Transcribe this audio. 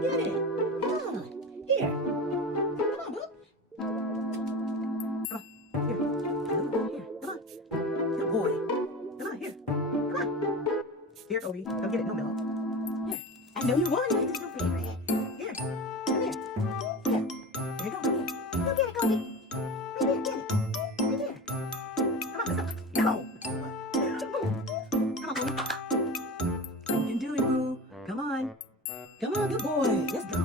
Go get it. Come on. Here. Come on, Boo. Come on. Here. Here. Come on. Good boy. Come on, here. Come on. Here, Toby. Come get it. No, Milo. Here. I know you want it. It's your favorite. Here. Come here. Here. Here you go. Go get it, Kobe. Right there. Get it. Right there. Come on, let's go. No. Come on, Kobe. You can do it, Boo. Come on. Come on, good boy. Let's go.